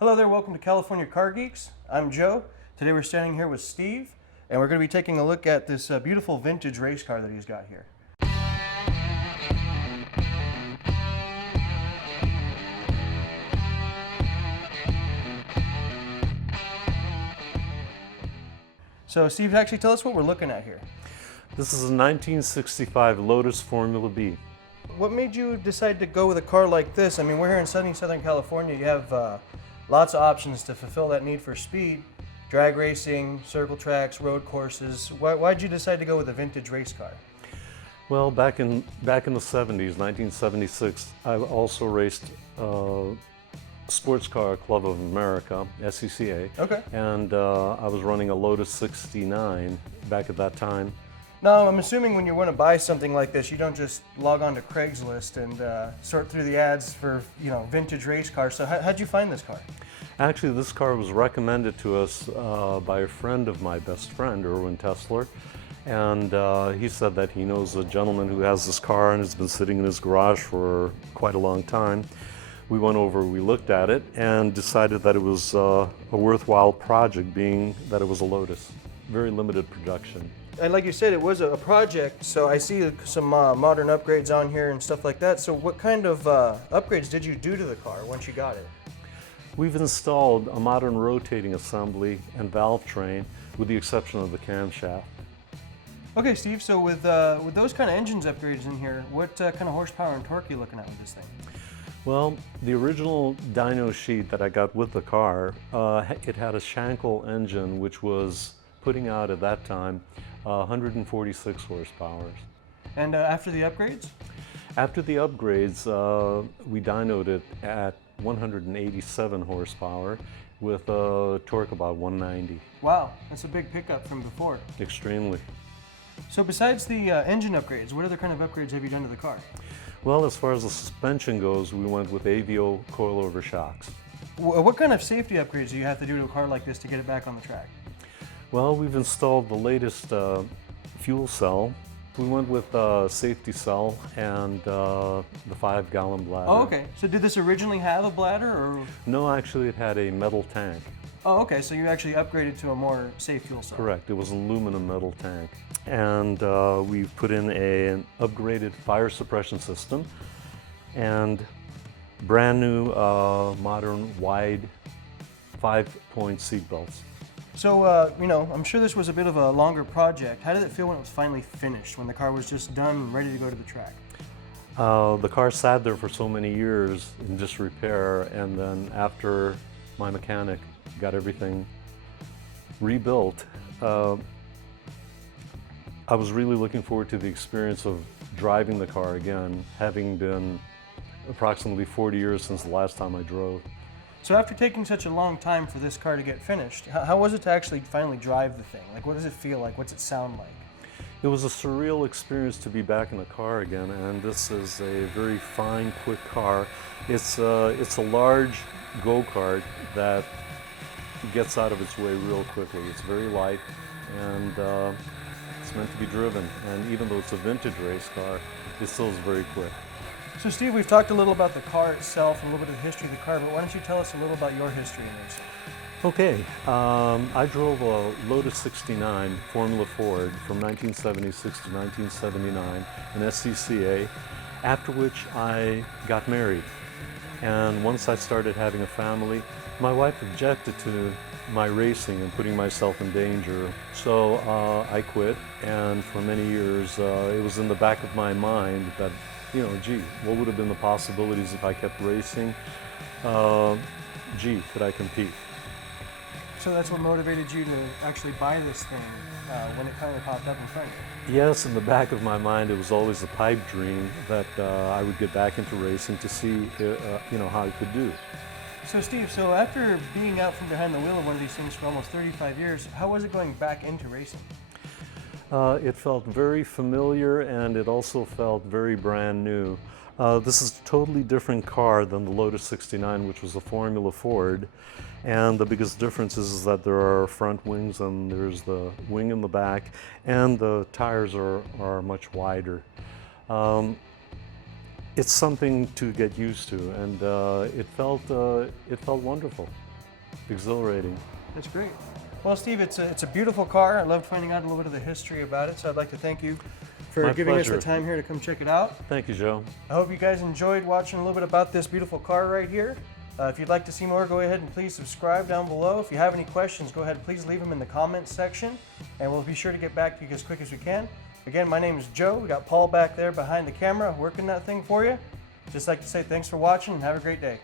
Hello there, welcome to California Car Geeks. I'm Joe. Today we're standing here with Steve, and we're going to be taking a look at this beautiful vintage race car that he's got here. So Steve, actually tell us what we're looking at here. This is a 1965 Lotus Formula B. What made you decide to go with a car like this? I mean, we're here in sunny Southern California. You have lots of options to fulfill that need for speed. Drag racing, circle tracks, road courses. Why'd you decide to go with a vintage race car? Well, back in the 70s, 1976, I also raced Sports Car Club of America, SCCA. Okay. And I was running a Lotus 69 back at that time. Now, I'm assuming when you want to buy something like this, you don't just log on to Craigslist and sort through the ads for, vintage race cars. So how'd you find this car? Actually, this car was recommended to us by a friend of my best friend, Erwin Tesler. And he said that he knows a gentleman who has this car and it's been sitting in his garage for quite a long time. We went over, we looked at it, and decided that it was a worthwhile project, being that it was a Lotus. Very limited production. And like you said, it was a project, so I see some modern upgrades on here and stuff like that. So what kind of upgrades did you do to the car once you got it? We've installed a modern rotating assembly and valve train, with the exception of the camshaft. Okay, Steve, so with those kind of engines upgrades in here, what kind of horsepower and torque are you looking at with this thing? Well, the original dyno sheet that I got with the car, it had a Shankel engine, which was putting out at that time 146 horsepower. And after the upgrades? After the upgrades, we dynoed it at 187 horsepower with a torque about 190. Wow, that's a big pickup from before. Extremely. So besides the engine upgrades, what other kind of upgrades have you done to the car? Well, as far as the suspension goes, we went with AVO coilover shocks. What kind of safety upgrades do you have to do to a car like this to get it back on the track? Well, we've installed the latest fuel cell. We went with safety cell and the 5-gallon bladder. Oh, okay. So did this originally have a bladder, or? No, actually it had a metal tank. Oh, okay. So you actually upgraded to a more safe fuel cell. Correct. It was an aluminum metal tank. And we've put in an upgraded fire suppression system and brand new modern wide 5-point seat belts. So, I'm sure this was a bit of a longer project. How did it feel when it was finally finished, when the car was just done and ready to go to the track? The car sat there for so many years in disrepair, and then after my mechanic got everything rebuilt, I was really looking forward to the experience of driving the car again, having been approximately 40 years since the last time I drove. So after taking such a long time for this car to get finished, how was it to actually finally drive the thing? Like, what does it feel like? What's it sound like? It was a surreal experience to be back in the car again, and this is a very fine, quick car. It's a large go-kart that gets out of its way real quickly. It's very light, and it's meant to be driven. And even though it's a vintage race car, it still is very quick. So Steve, we've talked a little about the car itself and a little bit of the history of the car, but why don't you tell us a little about your history in racing? Okay, I drove a Lotus 69 Formula Ford from 1976 to 1979, an SCCA, after which I got married. And once I started having a family, my wife objected to my racing and putting myself in danger. So I quit, and for many years it was in the back of my mind that, gee, what would have been the possibilities if I kept racing? Gee, could I compete? So that's what motivated you to actually buy this thing when it finally popped up in front of you? Yes, in the back of my mind, it was always a pipe dream that I would get back into racing to see, how I could do. So Steve, after being out from behind the wheel of one of these things for almost 35 years, how was it going back into racing? It felt very familiar, and it also felt very brand new. This is a totally different car than the Lotus 69, which was a Formula Ford. And the biggest difference is that there are front wings and there's the wing in the back, and the tires are much wider. It's something to get used to, and it felt wonderful. exhilarating. That's great. Well, Steve, it's a beautiful car. I loved finding out a little bit of the history about it, so I'd like to thank you for My giving pleasure. us the time here to come check it out. Thank you, Joe. I hope you guys enjoyed watching a little bit about this beautiful car right here. If you'd like to see more, go ahead and please subscribe down below. If you have any questions, go ahead and please leave them in the comments section, and we'll be sure to get back to you as quick as we can. Again, my name is Joe. We got Paul back there behind the camera working that thing for you. Just like to say thanks for watching and have a great day.